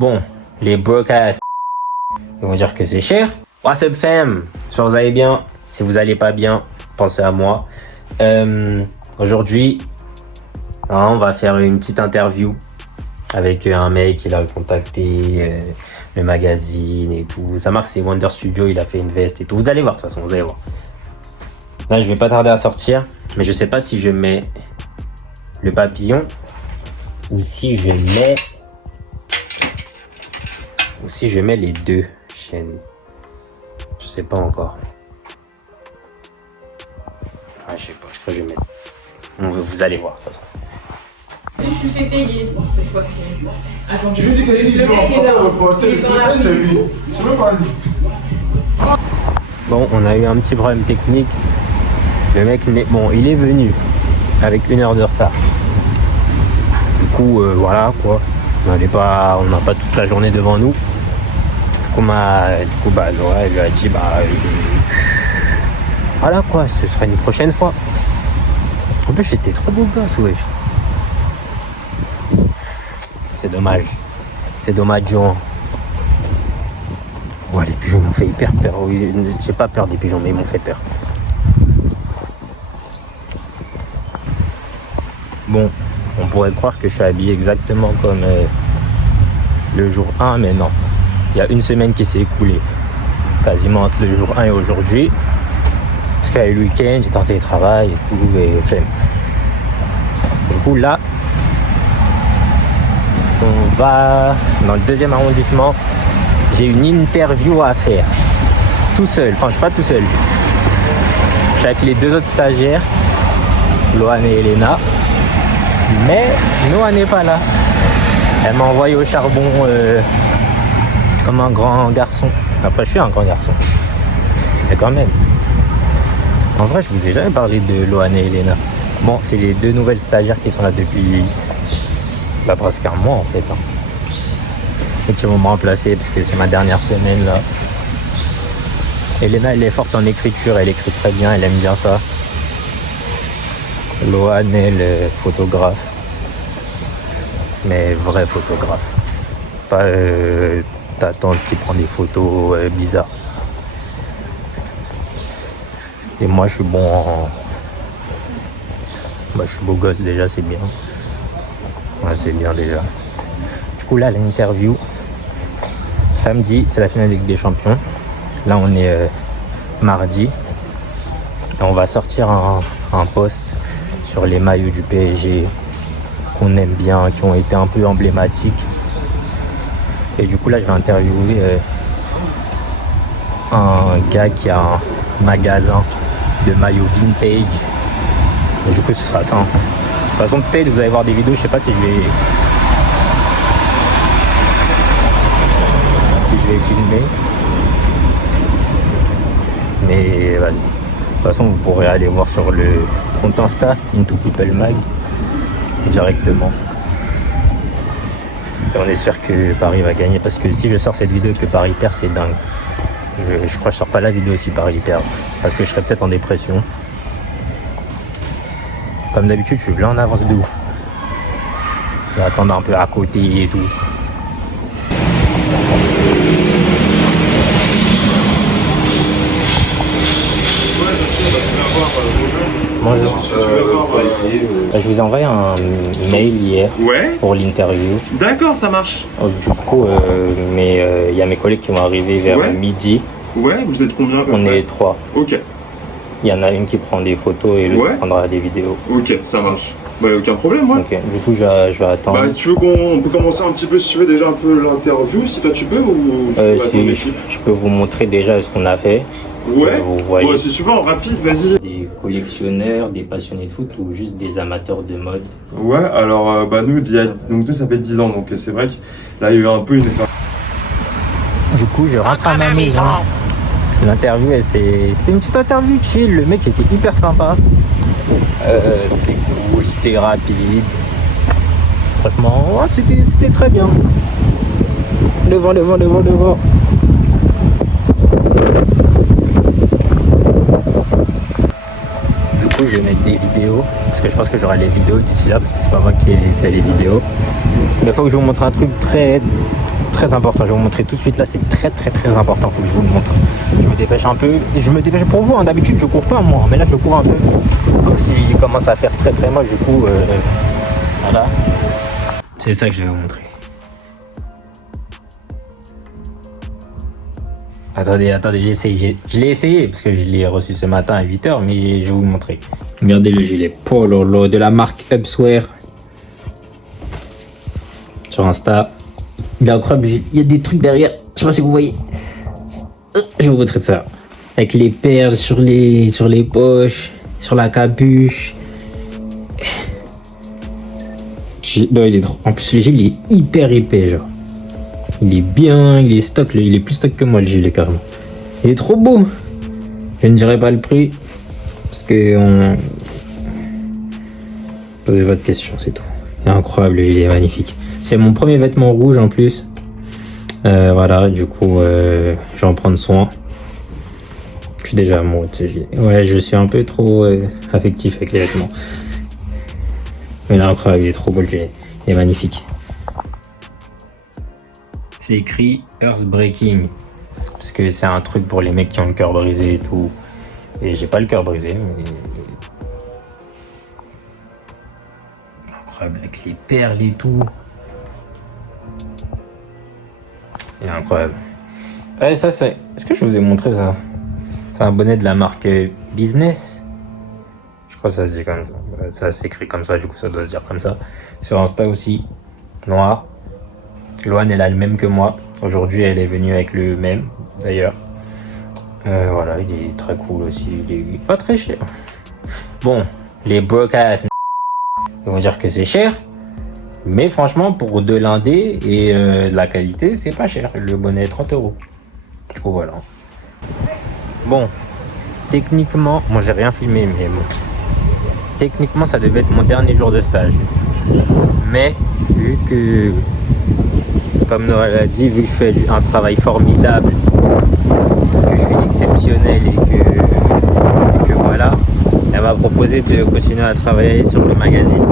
Bon, les broadcasts, ils vont dire que c'est cher. What's up fam? J'espère que vous allez bien. Si vous allez pas bien, pensez à moi. Aujourd'hui, on va faire une petite interview avec un mec. Il a contacté le magazine et tout. Sa marque c'est Wonder Studio. Il a fait une veste et tout. Vous allez voir de toute façon, vous allez voir. Là, je vais pas tarder à sortir, mais je sais pas si je mets le papillon ou si je mets les deux chaînes. Je sais pas encore. Ah, je sais pas, je crois que je vais mettre. Vous allez voir de toute façon. Tu fais payer cette fois-ci. Attends, Tu lui dis que si il veut en reporter, c'est lui. Je veux pas lui. Bon, on a eu un petit problème technique. Le mec, il est venu avec 1 heure de retard. Du coup, voilà quoi. On n'a pas toute la journée devant nous. Du coup, Laura, elle lui a dit, voilà quoi, ce sera une prochaine fois. En plus, j'étais trop beau gosse, ouais. C'est dommage. C'est dommage, John. Ouais, les pigeons m'ont fait hyper peur. Oui, j'ai pas peur des pigeons, mais ils m'ont fait peur. Bon, on pourrait croire que je suis habillé exactement comme le jour 1, mais non. Il y a une semaine qui s'est écoulée, quasiment entre le jour 1 et aujourd'hui. Parce qu'il y a eu le week-end, j'étais en télétravail et tout, et flemme. Du coup, là, on va dans le 2e arrondissement. J'ai une interview à faire. Tout seul, enfin, je suis pas tout seul. Je suis avec les 2 autres stagiaires, Loane et Elena. Mais Noah n'est pas là. Elle m'a envoyé au charbon comme un grand garçon. Après, je suis un grand garçon. Mais quand même. En vrai, je vous ai jamais parlé de Loane et Elena. Bon, c'est les 2 nouvelles stagiaires qui sont là depuis presque un mois en fait. Et qui vont me remplacer parce que c'est ma dernière semaine là. Elena, elle est forte en écriture. Elle écrit très bien. Elle aime bien ça. Loane, elle est photographe, mais vrai photographe, pas ta tante qui prend des photos bizarres. Et moi je suis bon en... je suis beau gosse déjà, c'est bien. Ouais, c'est bien déjà. Du coup là, l'interview, samedi, c'est la finale de Ligue des Champions. Là on est mardi. Et on va sortir un post sur les maillots du PSG qu'on aime bien, qui ont été un peu emblématiques. Et du coup là je vais interviewer un gars qui a un magasin de maillots vintage. Et du coup ce sera ça. De toute façon peut-être vous allez voir des vidéos, je sais pas si je vais filmer. Mais vas-y. De toute façon, vous pourrez aller voir sur le compte Insta Into People Mag directement. Et on espère que Paris va gagner parce que si je sors cette vidéo et que Paris perd, c'est dingue. Je crois que je sors pas la vidéo si Paris perd parce que je serais peut-être en dépression. Comme d'habitude, je suis là en avance de ouf. Je vais attendre un peu à côté et tout. Bonjour. Je vous ai envoyé un mail hier pour l'interview. D'accord, ça marche. Du coup, il y a mes collègues qui vont arriver vers midi. Ouais, vous êtes combien? On est 3. Ok. Il y en a une qui prend des photos et l'autre qui prendra des vidéos. Ok, ça marche. Aucun problème, Ok, du coup, je vais attendre. Tu veux qu'on peut commencer un petit peu, si tu veux, déjà un peu l'interview, si toi tu peux, ou je peux vous montrer déjà ce qu'on a fait. Vous voyez. C'est super rapide, vas-y. Des collectionneurs, des passionnés de foot ou juste des amateurs de mode? Ouais, alors nous ça fait 10 ans, donc c'est vrai que là il y a eu un peu une... Du coup, je rentre à ma maison. L'interview, c'était une petite interview chill. Le mec était hyper sympa. C'était cool, c'était rapide. Franchement, c'était très bien. Devant. Du coup, je vais mettre des vidéos. Parce que je pense que j'aurai les vidéos d'ici là. Parce que c'est pas moi qui ai fait les vidéos. Mais il faut que je vous montre un truc très très important. Je vais vous montrer tout de suite là, c'est très important. Faut que je vous le montre. Je me dépêche un peu. Je me dépêche pour vous. Hein. D'habitude, je cours pas moi, mais là, je cours un peu. Donc, s'il commence à faire très moche, du coup, voilà. C'est ça que je vais vous montrer. Attendez, j'essaye. Je l'ai essayé parce que je l'ai reçu ce matin à 8h, mais je vais vous le montrer. Regardez le gilet Polo de la marque Upswear. Sur Insta. Il est incroyable. Il y a des trucs derrière. Je sais pas si vous voyez. Je vais vous montrer ça. Avec les perles sur les poches, sur la capuche. Non, il est trop. En plus, le gilet il est hyper épais, genre. Il est bien, il est stock, il est plus stock que moi le gilet carrément. Il est trop beau. Je ne dirai pas le prix parce que posez votre question, c'est tout. Il est incroyable, le gilet est magnifique. C'est mon premier vêtement rouge en plus. Voilà, du coup, je vais en prendre soin. Je suis déjà amoureux de ce gilet. Ouais, je suis un peu trop affectif avec les vêtements. Mais il est incroyable, il est trop beau le gilet. Il est magnifique. C'est écrit Earthbreaking parce que c'est un truc pour les mecs qui ont le cœur brisé et tout. Et j'ai pas le cœur brisé, mais incroyable avec les perles et tout. Il est incroyable. Ouais, ça c'est. Est-ce que je vous ai montré ça? C'est un bonnet de la marque Business. Je crois que ça se dit comme ça. Ça s'écrit comme ça, du coup ça doit se dire comme ça. Sur Insta aussi, noir. Loane, elle a le même que moi. Aujourd'hui, elle est venue avec le même, d'ailleurs. Voilà, il est très cool aussi. Il est pas très cher. Bon, les broadcasts, ils vont dire que c'est cher. Mais franchement, pour de l'indé et de la qualité, c'est pas cher. Le bonnet est 30 €. Du coup, voilà. Bon, techniquement, moi j'ai rien filmé, mais bon. Techniquement, ça devait être mon dernier jour de stage. Mais, vu que... Comme Noël a dit, vu que je fais un travail formidable, que je suis exceptionnel et que voilà, elle m'a proposé de continuer à travailler sur le magazine.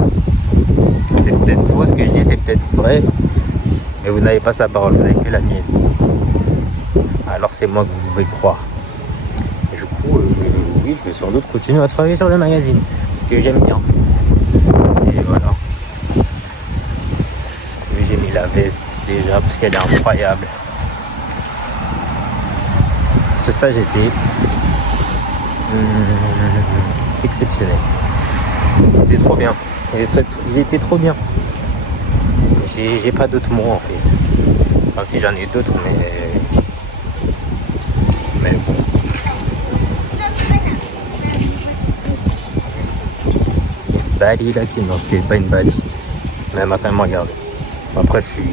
C'est peut-être faux ce que je dis, c'est peut-être vrai, mais vous n'avez pas sa parole, vous n'avez que la mienne. Alors c'est moi que vous pouvez croire. Et du coup, oui, je vais sans doute continuer à travailler sur le magazine, parce que j'aime bien. Et voilà. J'ai mis la veste déjà parce qu'elle est incroyable. Ce stage était exceptionnel. Il était trop bien. Il était trop bien. J'ai pas d'autres mots en fait. Enfin si j'en ai d'autres mais bon. Une balie là qui non c'était pas une balie. Mais elle m'a quand même regardé. Après je suis